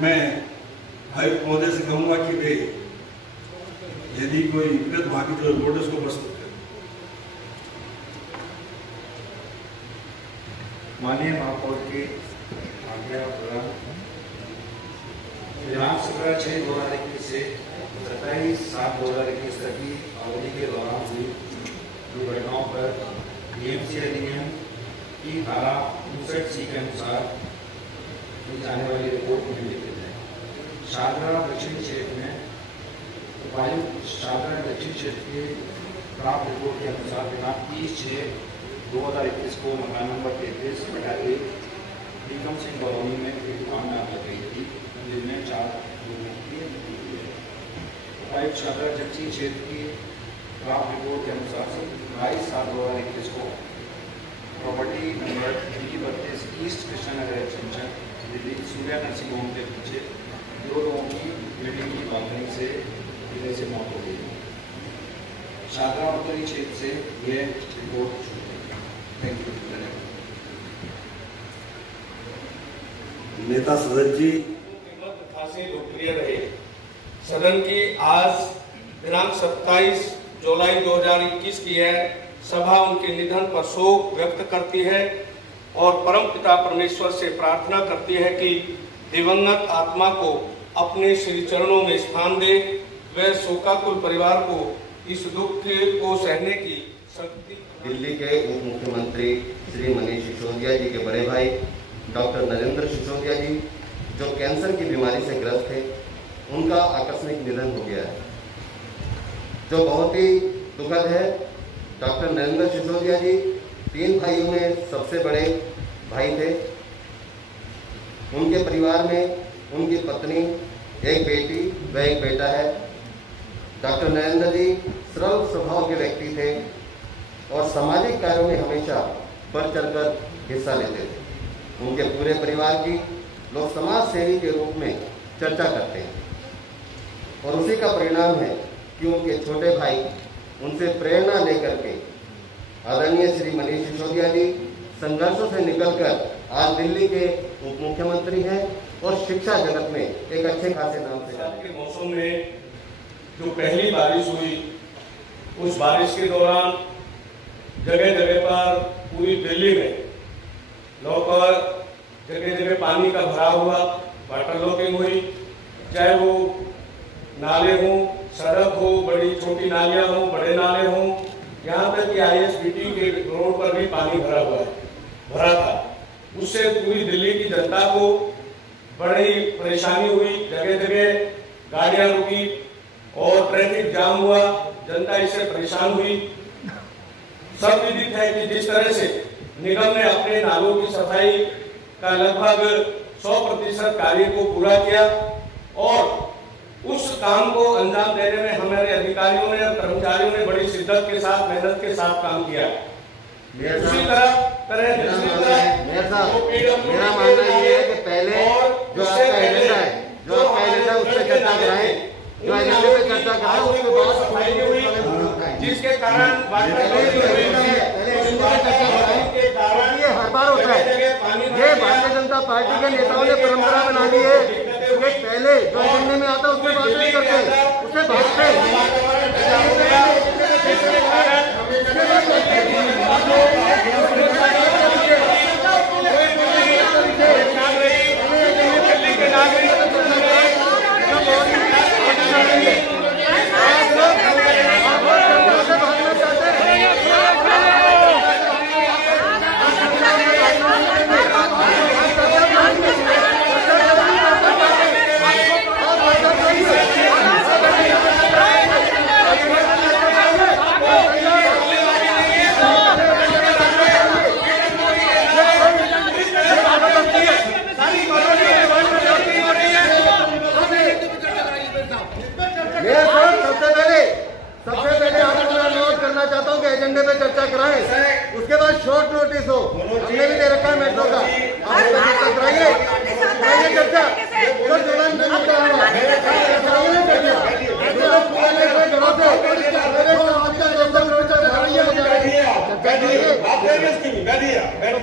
मैं भाई महोदय से कहूँगा कि वे यदि कोई विगत भागी जो रिपोर्ट है उसको प्रस्तुत करें। माननीय महापौर के आज्ञा प्रदान दिनांक 17/6/2021 से 27/7/2021 तक की अवधि के दौरान हुई दुर्घटनाओं पर बीएमसी अधिनियम की धारा 59C के अनुसार दी जाने वाली रिपोर्ट निम्नलिखित है। शाहदरा दक्षिणी क्षेत्र में उपायुक्त शाहदरा दक्षिण क्षेत्र के प्राप्त रिपोर्ट के अनुसार दिनांक 30/6/2021 को मकान नंबर 33/1 निगम सिंह कॉलोनी में एक दुकान में आग लग गई थी, जिनमें 4 लोगों की मृत्यु हुई है। उपायुक्त शाहदरा दक्षिणी क्षेत्र की प्राप्त रिपोर्ट के अनुसार 22/7/2021 को property number D32 east Krishnanagar extension Delhi Surya nursing home के पीछे 2 लोगों की बिल्डिंग की बालकनी से गिरने से मौत हो गई। शाहदरा उत्तरी क्षेत्र से यह रिपोर्ट। Thank you. नेता सदन जी खासी लोकप्रिय रहे। सदन की आज दिनांक 27 जुलाई 2021 की है सभा उनके निधन पर शोक व्यक्त करती है और परम पिता परमेश्वर से प्रार्थना करती है कि दिवंगत आत्मा को अपने श्री चरणों में स्थान दे। वह शोकाकुल परिवार को इस दुख को सहने की शक्ति। दिल्ली के उप मुख्यमंत्री श्री मनीष सिसोदिया जी के बड़े भाई डॉक्टर नरेंद्र सिसोदिया जी जो कैंसर की बीमारी से ग्रस्त थे, उनका आकस्मिक निधन हो गया है, जो बहुत ही दुखद है। डॉक्टर नरेंद्र सिसोदिया जी 3 भाइयों में सबसे बड़े भाई थे। उनके परिवार में उनकी पत्नी, एक बेटी व एक बेटा है। डॉक्टर नरेंद्र जी सरल स्वभाव के व्यक्ति थे और सामाजिक कार्यों में हमेशा बढ़ चढ़कर हिस्सा लेते थे। उनके पूरे परिवार की लोग समाज सेवी के रूप में चर्चा करते हैं और उसी का परिणाम है कि उनके छोटे भाई उनसे प्रेरणा लेकर के आदरणीय श्री मनीष सिसोदिया जी संघर्षों से निकलकर आज दिल्ली के उप मुख्यमंत्री हैं और शिक्षा जगत में एक अच्छे खासे नाम से जाने। के मौसम में जो पहली बारिश हुई, उस बारिश के दौरान जगह जगह पर पूरी दिल्ली में जगह जगह पानी का भराव हुआ, वाटर लॉकिंग हुई, चाहे वो नाले हो, सड़क हो, बड़ी छोटी नालियां हो, बड़े नाले हो, यहाँ तक कि ISBT के रोड पर भी पानी भरा था। उससे पूरी दिल्ली की जनता को बड़ी परेशानी हुई। जगह जगह गाड़ियां रुकी और ट्रैफिक जाम हुआ, जनता इससे परेशान हुई। सब विदित है कि जिस तरह से निगम ने अपने नालों की सफाई का लगभग 100% कार्य को पूरा किया और उस काम को अंजाम देने में हमारे अधिकारियों ने और कर्मचारियों ने बड़ी शिद्दत के साथ, मेहनत के साथ काम किया। उसी तरह मेरा मानना ये है कि पहले जो आपका एजेंडा है, उस पर चर्चा कराएं, जो एजेंडे पे चर्चा कराएं, उसके बाद सफाई हुई, जिसके कारण ये हर बार होता है। ये भारतीय जनता पार्टी के नेताओं ने परंपरा बना ली है कि पहले जो एजेंडे में आता है उसमें बात नहीं करते, उससे भागते एजेंडे पे चर्चा कराएं, उसके बाद शॉर्ट नोटिस हो। हमने भी दे रखा है मेट्रो का, आप चर्चा कराइए चर्चा।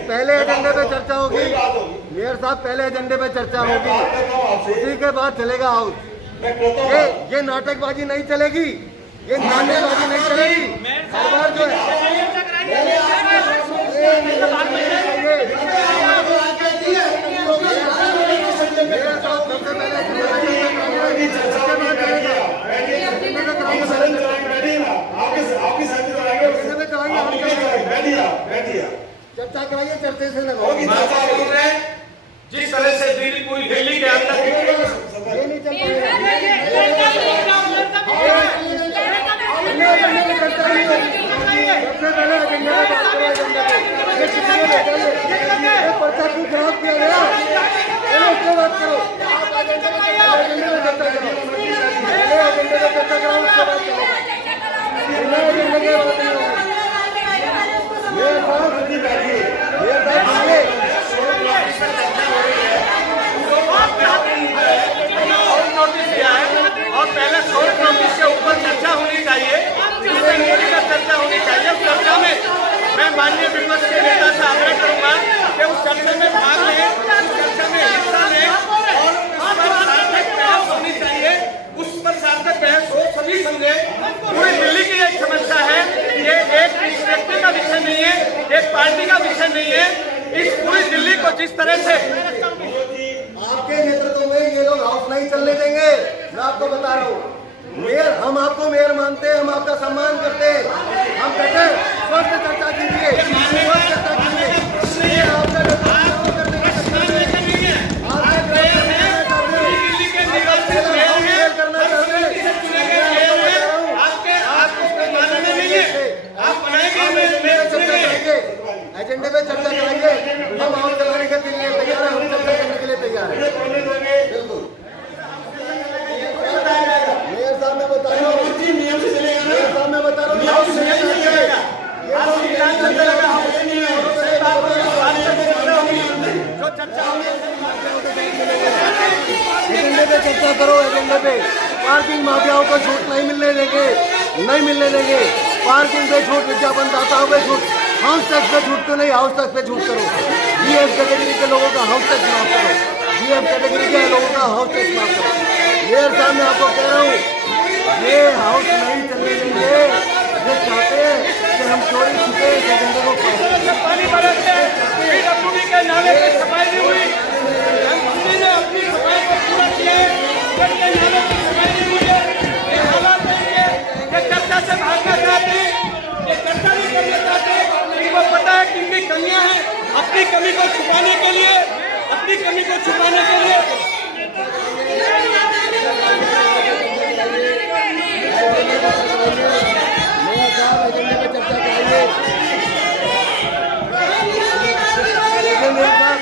पहले एजेंडे पे चर्चा होगी। मेयर साहब पहले एजेंडे पे चर्चा मैं होगी, बात कर रहा हूं आपसे। उसी के बाद चलेगा हाउस। मैं कहता हूं ये नाटकबाजी नहीं चलेगी, ये नाटकबाजी नहीं चलेगी। हर बार जो है चर्चा कराइए, चर्चे से लगाओगे। जिस तरह से दिल्ली के अंदर ये नहीं चल पाएगा। सबसे पहले एजेंडे में बात करो, एजेंडे पे ये किसी ने पर्चा क्यों खराब किया गया, चलो उसके बात करो। एजेंडे में चर्चा करो, पहले एजेंडे में चर्चा कराओ, उसके बाद चलो। बिना एजेंडे के बात नहीं होगी। ये बात नोटिस दिया है और पहले शॉर्ट नोटिस के ऊपर चर्चा होनी चाहिए, चर्चा होनी चाहिए। उस चर्चा में मैं माननीय विपक्ष के नेता से आग्रह करूंगा कि उस चर्चा में भाग लें, उस चर्चा में हिस्सा लें और उस पर सार्थक बहस होनी चाहिए। उस पर सार्थक बहस हो, सभी समझे। पूरी दिल्ली की एक समस्या है, ये एक व्यक्ति का विषय नहीं है, एक पार्टी का विषय नहीं है। इस पूरी दिल्ली को जिस तरह से आपके नेतृत्व में ये लोग हाउस नहीं चलने देंगे, मैं आपको बता रहा हूँ। मेयर, हम आपको मेयर मानते हैं, हम आपका सम्मान करते हैं। हम कहते हैं स्वस्थ चर्चा कीजिए, स्वस्थ चर्चा कीजिए। ये आपका करने का चक्कर में एजेंडे पे चर्चा करेंगे। हम हाउस चलाने के लिए तैयार हैं, हम चर्चा करने के लिए तैयार हैं। बिल्कुल मेयर साहब मैं बता रहा हूँ, मेयर साहब मैं बता रहा हूँ, एजेंडे पे चर्चा करो। एजेंडे पे पार्किंग माफियाओं को छूट नहीं मिलने देंगे, नहीं मिलने देंगे। पार्किंग पे छूट, विज्ञापनदाताओं पे छूट, हाउस टैक्स पे छूट तो नहीं, हाउस टैक्स पे छूट करो। जीएफ कैटेगरी के लोगों का हाउस टैक्स माफ करो, जीएफ कैटेगरी के लोगों का हाउस टैक्स माफ करो। मेयर साहब मैं आपको कह रहा हूँ, ये हाउस नहीं चलने देंगे। ये चाहते हैं कि हम चोरी छुपे इस एजेंडे को पानी बरसते के नाले की सफाई नहीं हुई, एमसी ने अपनी सफाई को पूरा किया, नाले की सफाई नहीं हुई है। ये हालात नहीं है, ये चर्चा से भागना चाहते हैं, ये चर्चा नहीं करना चाहते। इनको पता है कि इनकी कमियां हैं, अपनी कमी को छुपाने के लिए, अपनी कमी को छुपाने के लिए मेयर साहब एजेंडे पे चर्चा कराइए। मेयर साहब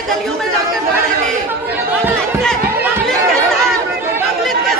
गलियों में जाकर फाड़ेंगे, पब्लिक के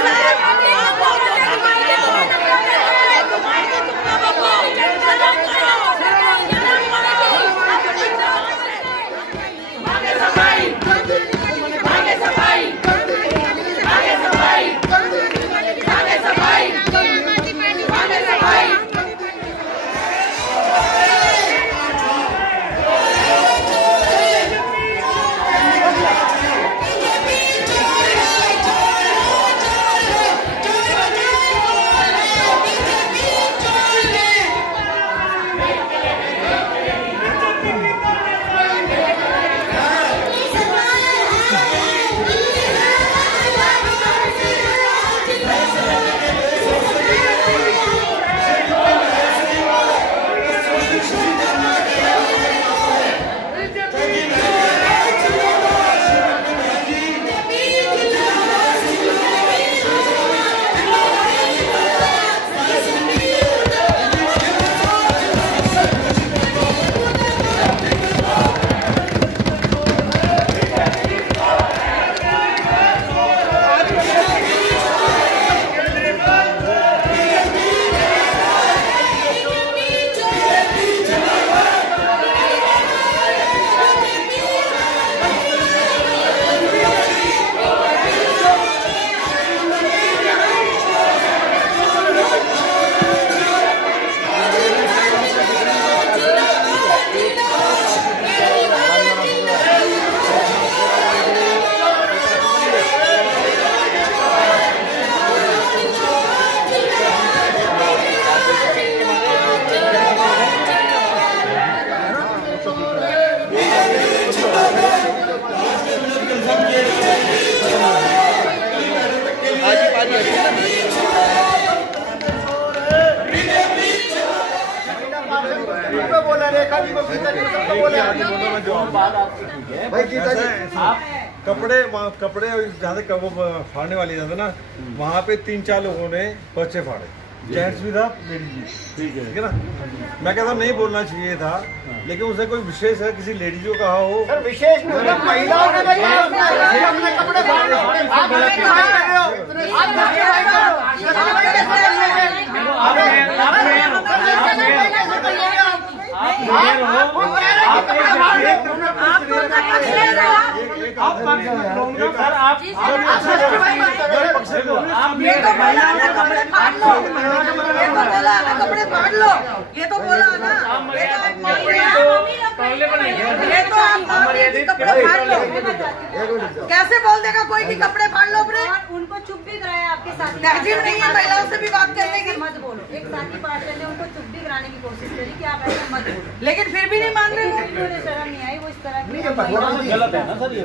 बोला रेखा जी को गीता जी को बोला भाई गीता जी कपड़े जहाँ से वो फाड़ने वाली जाते ना, वहाँ पे 3-4 लोगों ने पर्चे फाड़े, जेंट्स भी था, लेडीज भी, ठीक है ना। मैं कहता नहीं बोलना चाहिए था, लेकिन उसने कोई विशेष है किसी लेडीज को कहा हो, सर विशेष महिलाओं ने अपने कपड़े फाड़े, कपड़े फाड़ लो, ये तो बोला ना, ये तो आप कपड़े फाड़ लो। कैसे बोल देगा कोई कि कपड़े फाड़ लो अपने? उनको चुप भी कराया आपके साथ, तहजीब नहीं है महिलाओं से भी बात करने की। मत बोलो, एक साथी पार्टनर ने उनको चुप भी कराने की कोशिश करी कि आप ऐसा मत बोलो, लेकिन फिर भी नहीं मान रहे वो। उन्हें शर्म नहीं आई, वो इस तरह की गलत है ना सर ये।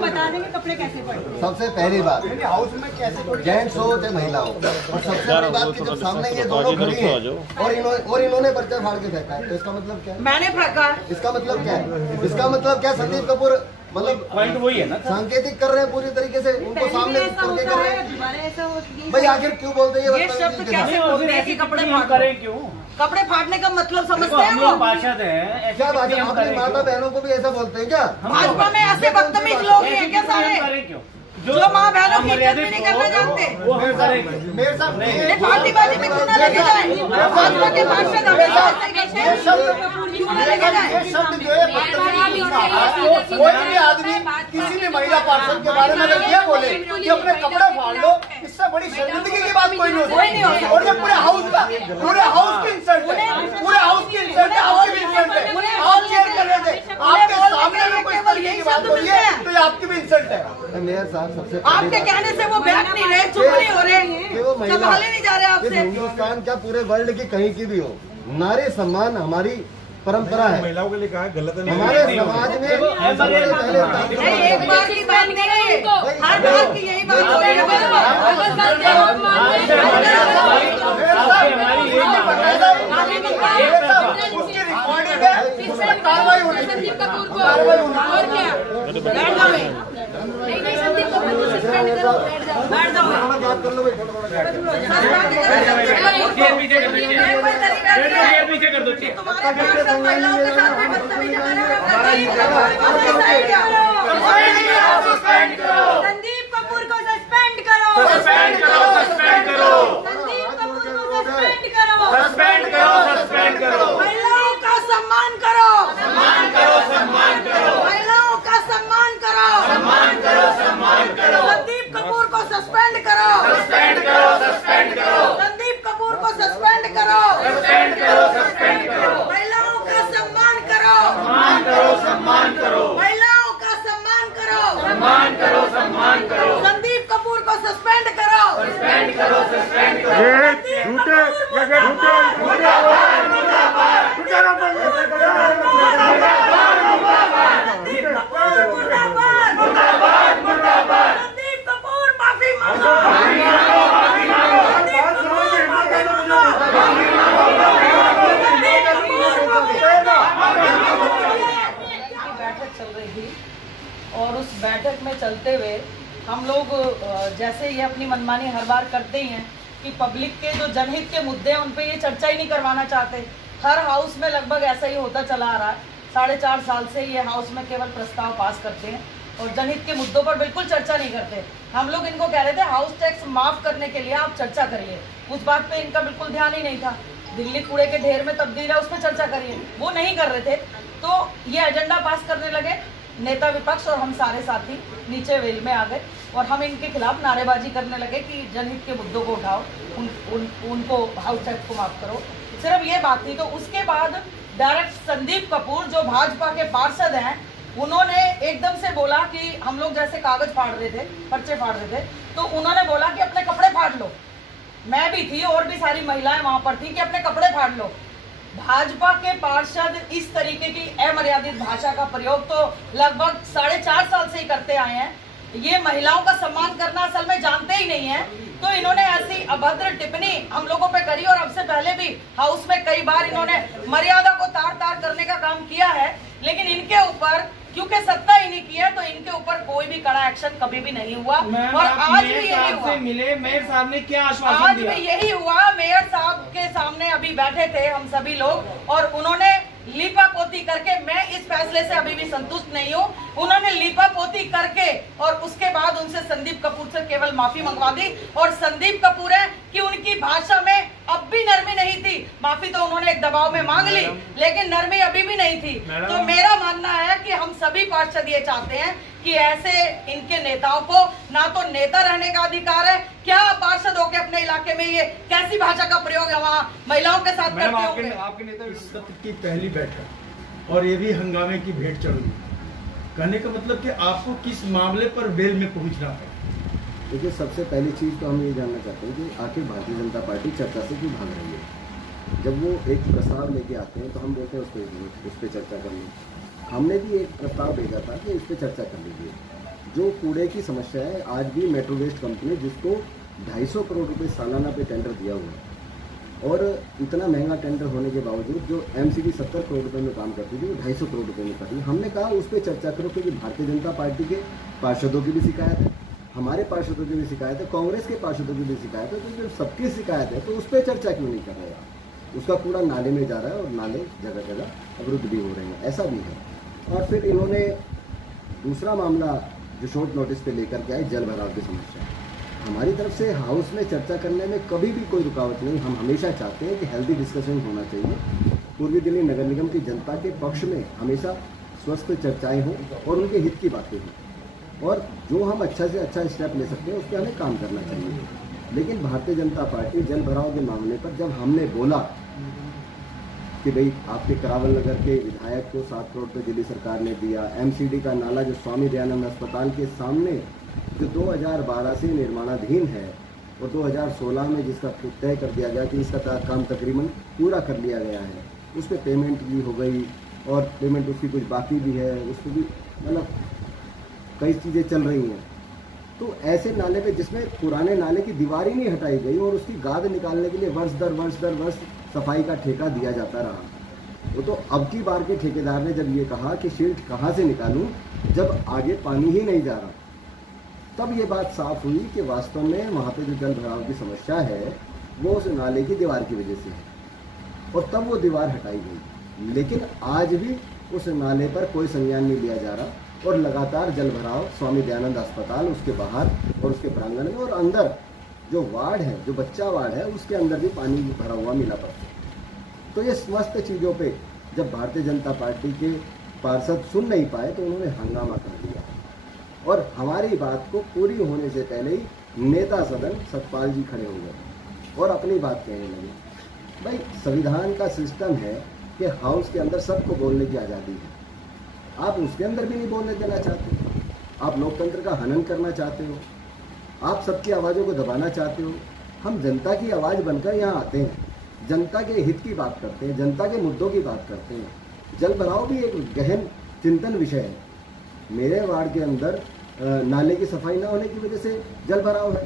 बता देंगे कपड़े कैसे पड़ते। सबसे पहली बात, जेंट्स हो चाहे महिला हो, और सबसे बड़ी बात कि जब सामने ये दोनों खड़ी हैं और इन्होंने पर्चा फाड़ के फेंका है, तो इसका मतलब क्या है? मैंने फेंका। इसका मतलब क्या है? इसका मतलब क्या संदीप कपूर मतलब पॉइंट वही है ना, सांकेतिक कर रहे हैं पूरी तरीके से, उनको सामने करके कर रहे हैं। ऐसा भाई आखिर क्यों बोलते हैं ये शब्द कैसे बोलते हैं कि कपड़े फाड़ क्यों? कपड़े फाड़ने का मतलब समझते हैं वो? पार्षद हैं, क्या बात है? अपनी माता बहनों को भी ऐसा बोलते हैं क्या? भाजपा में ऐसे बदतमीज लोग ही हैं क्या सारे, जो माँ बहनों की इज्जत भी नहीं करना जानते? मेरे साथ पार्टीबाजी में क्यों ना लेके जाए? भाजपा के पार्षद हमेशा क्यों ना लेके जाए? शब्द जो है कोई भी आदमी किसी भी महिला पार्षद के बारे में अगर ये बोले कि अपने कपड़े फाड़ लो, इससे बड़ी शर्मिंदगी की बात कोई नहीं होती। और ये पूरे हाउस की इंसल्ट है, पूरे हाउस की इंसल्ट है, आपकी भी इंसल्ट है। आप चेयर कर रहे थे, आपके सामने में कोई इस तरीके की बात हो रही है तो ये आपकी भी इंसल्ट है। मेयर साहब सबसे आपके कहने से वो बैठ नहीं रहे, चुप नहीं हो रहे, संभाले नहीं जा रहे आपसे। हिंदुस्तान क्या पूरे वर्ल्ड की कहीं की भी हो, नारी सम्मान हमारी परंपरा है। महिलाओं के लिए कहा गलत है, हमारे समाज में एक बार की बात नहीं है, हर बार की यही बात हो रही है। उसकी रिकॉर्डिंग है, कार्रवाई होनी चाहिए। संदीप कपूर को सस्पेंड करो, सस्पेंड करो, सस्पेंड करो, संदीप कपूर को सस्पेंड करो, सस्पेंड करो, सस्पेंड करो, महिलाओं का सम्मान करो, सम्मान करो, सम्मान करो, महिलाओं का सम्मान करो, सम्मान करो, सम्मान करो, संदीप कपूर को सस्पेंड करो, सस्पेंड करो, सस्पेंड करो, संदीप कपूर को सस्पेंड करो, सस्पेंड करो, सस्पेंड करो, महिलाओं का सम्मान करो, सम्मान करो, सम्मान करो, महिलाओं का सम्मान करो, सम्मान करो, सम्मान करो, संदीप कपूर को सस्पेंड करो, सस्पेंड करो, सस्पेंड करो, संदीप कपूर माफी मांगो, बैठक चल रही थी और उस बैठक में चलते हुए हम लोग जैसे ये अपनी मनमानी हर बार करते ही हैं कि पब्लिक के जो जनहित के मुद्दे हैं उन पे ये चर्चा ही नहीं करवाना चाहते। हर हाउस में लगभग ऐसा ही होता चला आ रहा है। 4.5 साल से ये हाउस में केवल प्रस्ताव पास करते हैं और जनहित के मुद्दों पर बिल्कुल चर्चा नहीं करते। हम लोग इनको कह रहे थे हाउस टैक्स माफ करने के लिए आप चर्चा करिए, उस बात पे इनका बिल्कुल ध्यान ही नहीं था। दिल्ली कूड़े के ढेर में तब्दील है उस पर चर्चा करिए, वो नहीं कर रहे थे। तो ये एजेंडा पास करने लगे, नेता विपक्ष और हम सारे साथी नीचे वेल में आ गए और हम इनके खिलाफ नारेबाजी करने लगे कि जनहित के मुद्दों को उठाओ, उनको हाउस टैक्स को माफ करो। सिर्फ ये बात थी। तो उसके बाद डायरेक्ट संदीप कपूर जो भाजपा के पार्षद हैं उन्होंने एकदम से बोला कि हम लोग जैसे कागज फाड़ रहे थे, पर्चे फाड़ रहे थे, तो उन्होंने बोला कि अपने कपड़े फाड़ लो। मैं भी थी और भी सारी महिलाएं वहां पर थी कि अपने कपड़े फाड़ लो। भाजपा के पार्षद इस तरीके की अमर्यादित भाषा का प्रयोग तो लगभग 4.5 साल से ही करते आए हैं। ये महिलाओं का सम्मान करना असल में जानते ही नहीं है, तो इन्होंने ऐसी अभद्र टिप्पणी हम लोगों पे करी और अब से पहले भी हाउस में कई बार इन्होंने मर्यादा को तार तार करने का काम किया है। लेकिन इनके ऊपर क्योंकि सत्ता इन्हीं की है तो इनके ऊपर कोई भी कड़ा एक्शन कभी भी नहीं हुआ। और आज भी यही हुआ। मिले मेयर साहब ने क्या आश्वासन आज दिया? भी यही हुआ। मेयर साहब के सामने अभी बैठे थे हम सभी लोग और उन्होंने लीपा पोती करके, मैं इस फैसले से अभी भी संतुष्ट नहीं हूँ, उन्होंने लीपा पोती करके और उसके बाद उनसे संदीप कपूर से केवल माफी मंगवा दी। और संदीप कपूर है कि उनकी भाषा में अब भी नरमी नहीं थी। माफी तो उन्होंने एक दबाव में मांग ली लेकिन नरमी अभी भी नहीं थी। तो मेरा मानना है कि हम सभी पार्षद ये चाहते हैं कि ऐसे इनके नेताओं को ना तो नेता रहने का अधिकार है, क्या पार्षद होके अपने इलाके में ये कैसी भाषा का प्रयोग है वहाँ महिलाओं के साथ करते होंगे। आपके नेता इस सत्र की पहली बैठक और ये भी हंगामे की भेंट चढ़ गई। कहने का मतलब कि आपको किस मामले पर बेल में पहुंचना है? देखिए, सबसे पहली चीज़ तो हम ये जानना चाहते हैं कि आखिर भारतीय जनता पार्टी चर्चा से क्यों भाग रही है। जब वो एक प्रस्ताव लेके आते हैं तो हम बोलते हैं उस पर चर्चा कर लीजिए। हमने भी एक प्रस्ताव भेजा था कि इस पर चर्चा कर लीजिए। जो कूड़े की समस्या है, आज भी मेट्रो वेस्ट कंपनी जिसको 250 करोड़ रुपये सालाना पे टेंडर दिया हुआ है और इतना महंगा टेंडर होने के बावजूद जो एमसीडी 70 करोड़ रुपए में काम करती थी वो 250 करोड़ रुपए में कर रही। हमने कहा उस पर चर्चा करो क्योंकि भारतीय जनता पार्टी के पार्षदों की भी शिकायत है, हमारे पार्षदों की भी शिकायत है, कांग्रेस के पार्षदों की भी शिकायत है। तो जब सबकी शिकायत है तो उस पर चर्चा क्यों नहीं कर रहे आप? उसका कूड़ा नाले में जा रहा है और नाले जगह जगह अवरुद्ध भी हो रहे हैं, ऐसा भी है। और फिर इन्होंने दूसरा मामला जो शॉर्ट नोटिस पे लेकर के आए, जल भराव की समस्या। हमारी तरफ से हाउस में चर्चा करने में कभी भी कोई रुकावट नहीं। हम हमेशा चाहते हैं कि हेल्दी डिस्कशन होना चाहिए। पूर्वी दिल्ली नगर निगम की जनता के पक्ष में हमेशा स्वस्थ चर्चाएं हों और उनके हित की बातें हों और जो हम अच्छा से अच्छा स्टेप ले सकते हैं उस पर हमें काम करना चाहिए। लेकिन भारतीय जनता पार्टी जल भराव के मामले पर जब हमने बोला कि भाई आपके करावल नगर के विधायक को 7 करोड़ रुपये दिल्ली सरकार ने दिया, एमसीडी का नाला जो स्वामी दयानंद अस्पताल के सामने जो 2012 से निर्माणाधीन है और 2016 में जिसका तय कर दिया गया कि इसका काम तकरीबन पूरा कर लिया गया है, उस पर पेमेंट भी हो गई और पेमेंट उसकी कुछ बाकी भी है, उस पर भी मतलब कई चीज़ें चल रही हैं। तो ऐसे नाले पे जिसमें पुराने नाले की दीवार ही नहीं हटाई गई और उसकी गाद निकालने के लिए वर्ष दर वर्ष सफाई का ठेका दिया जाता रहा। वो तो अब की बार के ठेकेदार ने जब ये कहा कि शील्ड कहाँ से निकालूं जब आगे पानी ही नहीं जा रहा, तब ये बात साफ हुई कि वास्तव में वहाँ पे जो जल भराव की समस्या है वो उस नाले की दीवार की वजह से है और तब वो दीवार हटाई गई। लेकिन आज भी उस नाले पर कोई संज्ञान नहीं लिया जा रहा और लगातार जल भराव स्वामी दयानंद अस्पताल, उसके बाहर और उसके प्रांगण में और अंदर जो वार्ड है, जो बच्चा वार्ड है, उसके अंदर भी पानी भरा हुआ मिला पड़ता है। तो ये समस्त चीज़ों पे जब भारतीय जनता पार्टी के पार्षद सुन नहीं पाए तो उन्होंने हंगामा कर दिया और हमारी बात को पूरी होने से पहले ही नेता सदन सतपाल जी खड़े हो गए और अपनी बात कहने लगे। भाई, संविधान का सिस्टम है कि हाउस के अंदर सबको बोलने की आज़ादी है, आप उसके अंदर भी नहीं बोलने देना चाहते, आप लोकतंत्र का हनन करना चाहते हो, आप सबकी आवाज़ों को दबाना चाहते हो। हम जनता की आवाज़ बनकर यहाँ आते हैं, जनता के हित की बात करते हैं, जनता के मुद्दों की बात करते हैं। जल भराव भी एक गहन चिंतन विषय है। मेरे वार्ड के अंदर नाले की सफाई ना होने की वजह से जल भराव है,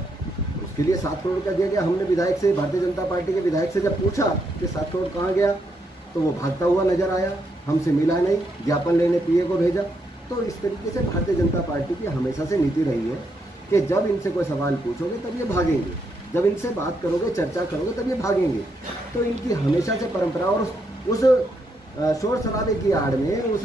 उसके लिए 7 करोड़ का दिया गया। हमने विधायक से, भारतीय जनता पार्टी के विधायक से जब पूछा कि 7 करोड़ कहाँ गया तो वो भागता हुआ नजर आया, हमसे मिला नहीं, ज्ञापन लेने पीए को भेजा। तो इस तरीके से भारतीय जनता पार्टी की हमेशा से नीति रही है कि जब इनसे कोई सवाल पूछोगे तब ये भागेंगे, जब इनसे बात करोगे, चर्चा करोगे तब ये भागेंगे। तो इनकी हमेशा से परंपरा और उस शोर शराबे की आड़ में,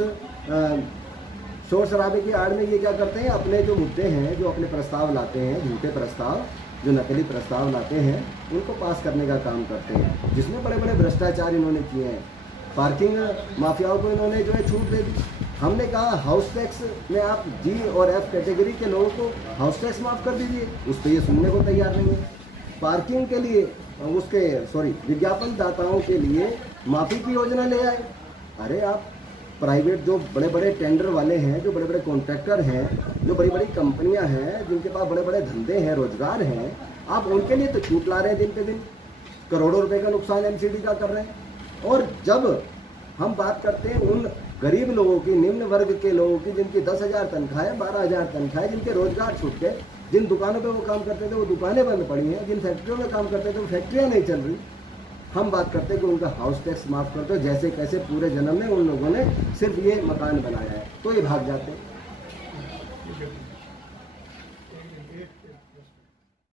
शोर शराबे की आड़ में ये क्या करते हैं, अपने जो मुद्दे हैं, जो अपने प्रस्ताव लाते हैं, झूठे प्रस्ताव, जो नकली प्रस्ताव लाते हैं, उनको पास करने का काम करते हैं, जिसमें बड़े बड़े भ्रष्टाचार इन्होंने किए हैं। पार्किंग माफियाओं को इन्होंने जो है छूट दे दी। हमने कहा हाउस टैक्स में आप जी और एफ कैटेगरी के लोगों को हाउस टैक्स माफ़ कर दीजिए, उस पर ये सुनने को तैयार नहीं है। पार्किंग के लिए विज्ञापन दाताओं के लिए माफ़ी की योजना ले आए। अरे आप प्राइवेट जो बड़े बड़े टेंडर वाले हैं, जो बड़े बड़े कॉन्ट्रैक्टर हैं, जो बड़ी बड़ी कंपनियां हैं, जिनके पास बड़े बड़े धंधे हैं, रोजगार हैं, आप उनके लिए तो छूट ला रहे हैं दिन पे दिन। करोड़ों रुपए का नुकसान एमसीडी का कर रहे हैं। और जब हम बात करते हैं उन गरीब लोगों की, निम्न वर्ग के लोगों की, जिनकी 10,000 तनख्वाह है, 12,000 तनख्वाह है, जिनके रोजगार छूट गए, जिन दुकानों पे वो काम करते थे वो दुकानें बंद पड़ी हैं, जिन फैक्ट्रियों में काम करते थे वो फैक्ट्रियां नहीं चल रही, हम बात करते हैं कि उनका हाउस टैक्स माफ कर दो, जैसे कैसे पूरे जन्म में उन लोगों ने सिर्फ ये मकान बनाया है, तो ये भाग जाते हैं।